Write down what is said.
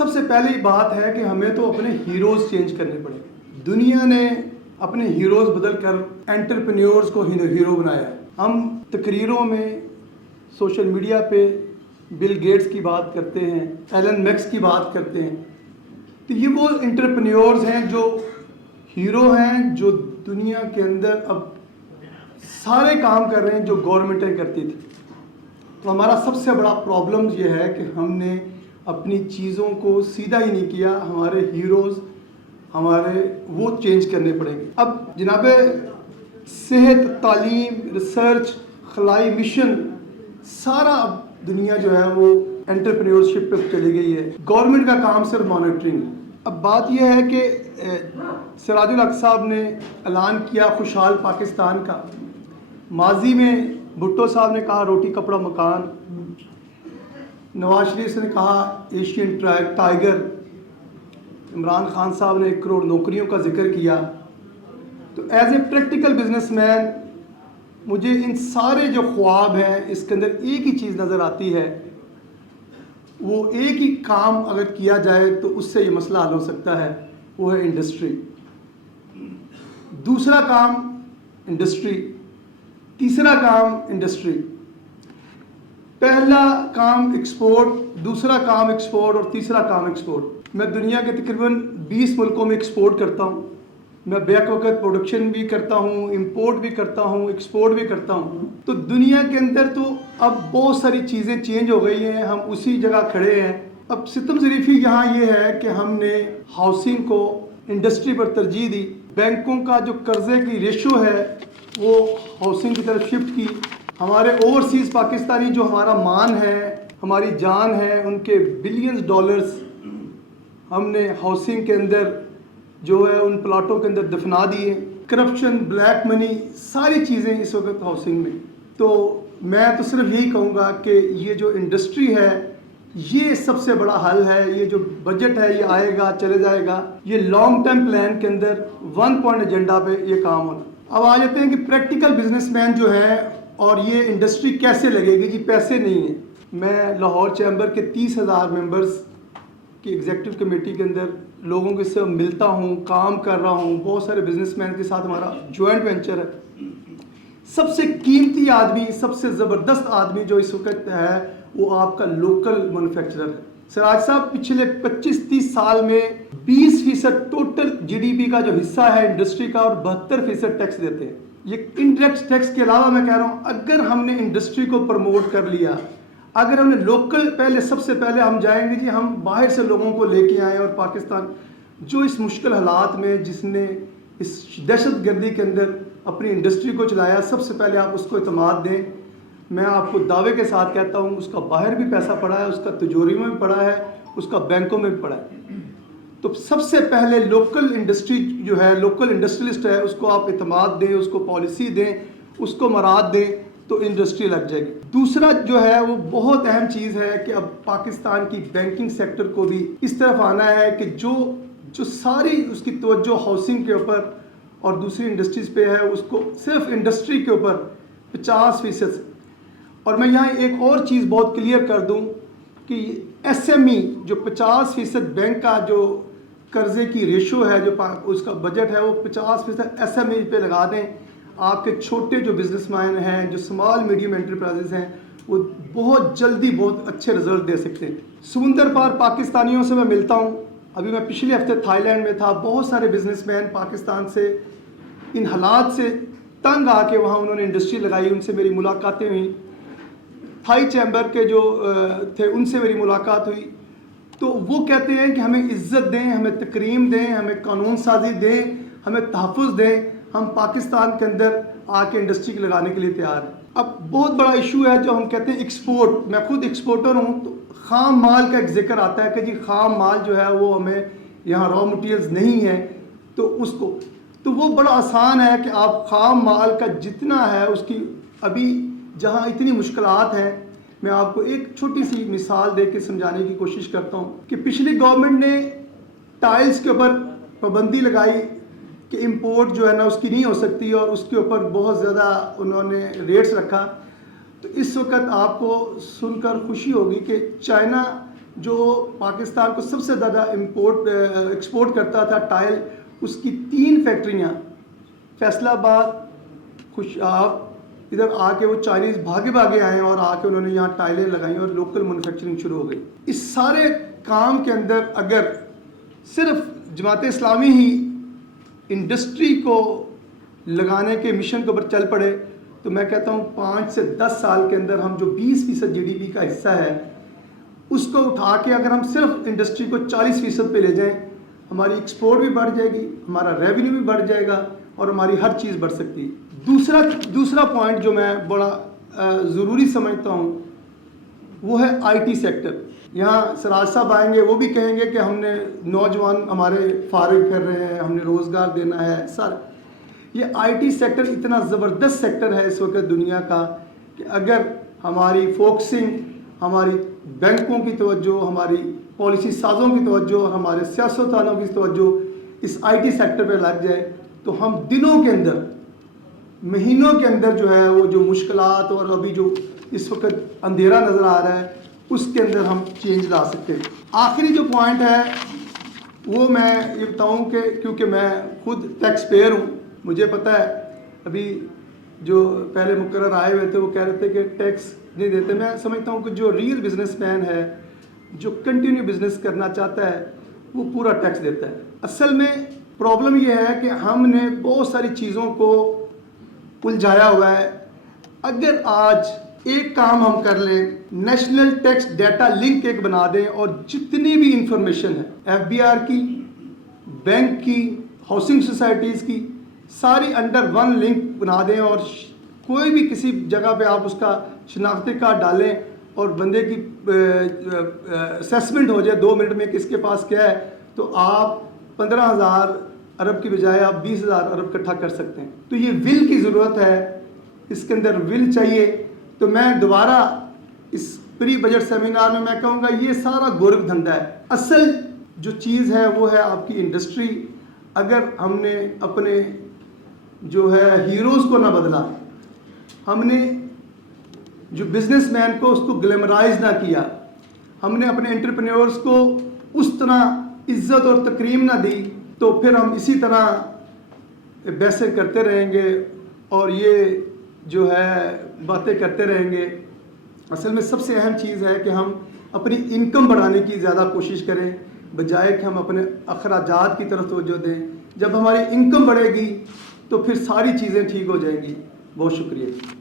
سب سے پہلی بات ہے کہ ہمیں تو اپنے ہیروز چینج کرنے پڑیں گے. دنیا نے اپنے ہیروز بدل کر انٹرپرینیورز کو ہیرو بنایا ہے. ہم تقریروں میں سوشل میڈیا پہ بل گیٹس کی بات کرتے ہیں, ایلن میکس کی بات کرتے ہیں, تو یہ وہ انٹرپرینیورز ہیں جو ہیرو ہیں, جو دنیا کے اندر اب سارے کام کر رہے ہیں جو گورنمنٹیں کرتی تھی. تو ہمارا سب سے بڑا پرابلم یہ ہے کہ ہم نے اپنی چیزوں کو سیدھا ہی نہیں کیا. ہمارے ہیروز ہمارے وہ چینج کرنے پڑیں گے. اب جناب صحت, تعلیم, ریسرچ, خلائی مشن, سارا اب دنیا جو ہے وہ انٹرپرینیورشپ پہ چلی گئی ہے. گورنمنٹ کا کام صرف مانیٹرنگ. اب بات یہ ہے کہ سراج الحق صاحب نے اعلان کیا خوشحال پاکستان کا. ماضی میں بھٹو صاحب نے کہا روٹی کپڑا مکان, نواز شریف نے کہا ایشین ٹائیگر, عمران خان صاحب نے 1 کروڑ نوکریوں کا ذکر کیا. تو as a practical business man مجھے ان سارے جو خواب ہیں اس کے اندر ایک ہی چیز نظر آتی ہے, وہ ایک ہی کام اگر کیا جائے تو اس سے یہ مسئلہ حل ہو سکتا ہے, وہ ہے انڈسٹری. دوسرا کام انڈسٹری, تیسرا کام انڈسٹری. پہلا کام ایکسپورٹ, دوسرا کام ایکسپورٹ اور تیسرا کام ایکسپورٹ. میں دنیا کے تقریباً 20 ملکوں میں ایکسپورٹ کرتا ہوں. میں بیک وقت پروڈکشن بھی کرتا ہوں, امپورٹ بھی کرتا ہوں, ایکسپورٹ بھی کرتا ہوں. تو دنیا کے اندر تو اب بہت ساری چیزیں چینج ہو گئی ہیں, ہم اسی جگہ کھڑے ہیں. اب ستم ظریفی یہاں یہ ہے کہ ہم نے ہاؤسنگ کو انڈسٹری پر ترجیح دی. بینکوں کا جو قرضے کی ریشو ہے وہ ہاؤسنگ کی طرف شفٹ کی. ہمارے اوورسیز پاکستانی جو ہمارا مان ہے, ہماری جان ہے, ان کے بلینز ڈالرز ہم نے ہاؤسنگ کے اندر جو ہے ان پلاٹوں کے اندر دفنا دیے. کرپشن, بلیک منی, ساری چیزیں اس وقت ہاؤسنگ میں. تو میں تو صرف یہی کہوں گا کہ یہ جو انڈسٹری ہے یہ سب سے بڑا حل ہے. یہ جو بجٹ ہے یہ آئے گا چلے جائے گا, یہ لانگ ٹرم پلان کے اندر 1 پوائنٹ ایجنڈا پہ یہ کام ہونا. اب آ جاتے ہیں کہ پریکٹیکل بزنس مین جو ہے اور یہ انڈسٹری کیسے لگے گی. جی پیسے نہیں ہیں. میں لاہور چیمبر کے 30,000 ممبرز کی ایگزیکٹو کمیٹی کے اندر لوگوں کے سے ملتا ہوں, کام کر رہا ہوں. بہت سارے بزنس مین کے ساتھ ہمارا جوائنٹ وینچر ہے. سب سے قیمتی آدمی, سب سے زبردست آدمی جو اس وقت ہے وہ آپ کا لوکل مینوفیکچرر ہے. سراج صاحب پچھلے 25-30 سال میں 20% ٹوٹل GDP کا جو حصہ ہے انڈسٹری کا اور 72% ٹیکس دیتے ہیں. یہ انڈائریکٹ ٹیکس کے علاوہ میں کہہ رہا ہوں اگر ہم نے انڈسٹری کو پروموٹ کر لیا, اگر ہم نے لوکل پہلے سب سے پہلے ہم جائیں گے جی ہم باہر سے لوگوں کو لے کے آئیں. اور پاکستان جو اس مشکل حالات میں جس نے اس دہشت گردی کے اندر اپنی انڈسٹری کو چلایا, سب سے پہلے آپ اس کو اعتماد دیں. میں آپ کو دعوے کے ساتھ کہتا ہوں اس کا باہر بھی پیسہ پڑا ہے, اس کا تجوریوں میں بھی پڑا ہے, اس کا بینکوں میں بھی پڑا ہے. تو سب سے پہلے لوکل انڈسٹری جو ہے, لوکل انڈسٹریلسٹ ہے, اس کو آپ اعتماد دیں, اس کو پالیسی دیں, اس کو مراد دیں تو انڈسٹری لگ جائے گی. دوسرا جو ہے وہ بہت اہم چیز ہے کہ اب پاکستان کی بینکنگ سیکٹر کو بھی اس طرف آنا ہے کہ جو ساری اس کی توجہ ہاؤسنگ کے اوپر اور دوسری انڈسٹریز پہ ہے اس کو صرف انڈسٹری کے اوپر 50%. اور میں یہاں ایک اور چیز بہت کلیئر کر دوں کہ SME جو 50% بینک کا جو قرضے کی ریشو ہے, جو اس کا بجٹ ہے وہ 50% SME پہ لگا دیں. آپ کے چھوٹے جو بزنس مین ہیں, جو اسمال میڈیم انٹرپرائزز ہیں, وہ بہت جلدی بہت اچھے رزلٹ دے سکتے ہیں. سمندر پار پاکستانیوں سے میں ملتا ہوں. ابھی میں پچھلے ہفتے تھائی لینڈ میں تھا. بہت سارے بزنس مین پاکستان سے ان حالات سے تنگ آ کے وہاں انہوں نے انڈسٹری لگائی. ان سے میری ملاقاتیں ہوئیں. تھائی چیمبر کے جو تھے ان سے میری ملاقات ہوئی. تو وہ کہتے ہیں کہ ہمیں عزت دیں, ہمیں تکریم دیں, ہمیں قانون سازی دیں, ہمیں تحفظ دیں. ہم پاکستان کے اندر آ کے انڈسٹری لگانے کے لیے تیار ہیں. اب بہت بڑا ایشو ہے جو ہم کہتے ہیں ایکسپورٹ. میں خود ایکسپورٹر ہوں. تو خام مال کا ایک ذکر آتا ہے کہ جی خام مال جو ہے وہ ہمیں یہاں را مٹیریلز نہیں ہے, تو اس کو تو وہ بڑا آسان ہے کہ آپ خام مال کا جتنا ہے اس کی ابھی جہاں اتنی مشکلات ہیں, میں آپ کو ایک چھوٹی سی مثال دے کے سمجھانے کی کوشش کرتا ہوں کہ پچھلی گورنمنٹ نے ٹائلز کے اوپر پابندی لگائی کہ امپورٹ جو ہے نا اس کی نہیں ہو سکتی, اور اس کے اوپر بہت زیادہ انہوں نے ریٹس رکھا. تو اس وقت آپ کو سن کر خوشی ہوگی کہ چائنا جو پاکستان کو سب سے زیادہ ایکسپورٹ کرتا تھا ٹائل، اس کی 3 فیکٹریاں فیصل آباد، خوشاب، ادھر آ کے وہ چائنیز بھاگے آئے ہیں اور آ کے انہوں نے یہاں ٹائلیں لگائیں اور لوکل مینوفیکچرنگ شروع ہو گئی. اس سارے کام کے اندر اگر صرف جماعت اسلامی ہی انڈسٹری کو لگانے کے مشن کے اوپر چل پڑے تو میں کہتا ہوں 5 سے 10 سال کے اندر ہم جو 20% GDP کا حصہ ہے اس کو اٹھا کے اگر ہم صرف انڈسٹری کو 40% پہ لے جائیں، ہماری ایکسپورٹ بھی بڑھ جائے گی، ہمارا ریونیو بھی بڑھ جائے گا اور ہماری ہر چیز بڑھ سکتی ہے. دوسرا پوائنٹ جو میں بڑا ضروری سمجھتا ہوں وہ ہے IT سیکٹر. یہاں سراج صاحب آئیں گے، وہ بھی کہیں گے کہ ہم نے نوجوان ہمارے فارغ کر رہے ہیں، ہم نے روزگار دینا ہے. سر یہ IT سیکٹر اتنا زبردست سیکٹر ہے اس وقت دنیا کا کہ اگر ہماری فوکسنگ، ہماری بینکوں کی توجہ، ہماری پالیسی سازوں کی توجہ اور ہمارے سیاستدانوں کی توجہ اس IT سیکٹر پہ لگ جائے تو ہم دنوں کے اندر، مہینوں کے اندر جو ہے وہ جو مشکلات اور ابھی جو اس وقت اندھیرا نظر آ رہا ہے اس کے اندر ہم چینج لا سکتے ہیں. آخری جو پوائنٹ ہے وہ میں یہ بتاؤں کہ کیونکہ میں خود ٹیکس پیئر ہوں، مجھے پتہ ہے ابھی جو پہلے مقرر آئے ہوئے تھے وہ کہہ رہے تھے کہ ٹیکس نہیں دیتے. میں سمجھتا ہوں کہ جو ریئل بزنس مین ہے، جو کنٹینیو بزنس کرنا چاہتا ہے، وہ پورا ٹیکس دیتا ہے. اصل میں پرابلم یہ ہے کہ ہم نے بہت ساری چیزوں کو الجھایا ہوا ہے. اگر آج ایک کام ہم کر لیں، نیشنل ٹیکس ڈیٹا لنک ایک بنا دیں اور جتنی بھی انفارمیشن ہے FBR کی، بینک کی، ہاؤسنگ سوسائٹیز کی، ساری انڈر 1 لنک بنا دیں اور کوئی بھی کسی جگہ پہ آپ اس کا شناختی کارڈ ڈالیں اور بندے کی اسیسمنٹ ہو جائے 2 منٹ میں کس کے پاس کیا ہے، تو آپ 15,000 ارب کی بجائے آپ 20,000 ارب اکٹھا کر سکتے ہیں. تو یہ ول کی ضرورت ہے، اس کے اندر ول چاہیے. تو میں دوبارہ اس پری بجٹ سیمینار میں کہوں گا یہ سارا گورکھ دھندا ہے. اصل جو چیز ہے وہ ہے آپ کی انڈسٹری. اگر ہم نے اپنے جو ہے ہیروز کو نہ بدلا، ہم نے جو بزنس مین کو اس کو گلیمرائز نہ کیا، ہم نے اپنے انٹرپرینیورز کو اس طرح عزت اور تکریم نہ دی، تو پھر ہم اسی طرح بحثیں کرتے رہیں گے اور یہ جو ہے باتیں کرتے رہیں گے. اصل میں سب سے اہم چیز ہے کہ ہم اپنی انکم بڑھانے کی زیادہ کوشش کریں بجائے کہ ہم اپنے اخراجات کی طرف توجہ دیں. جب ہماری انکم بڑھے گی تو پھر ساری چیزیں ٹھیک ہو جائیں گی. بہت شکریہ.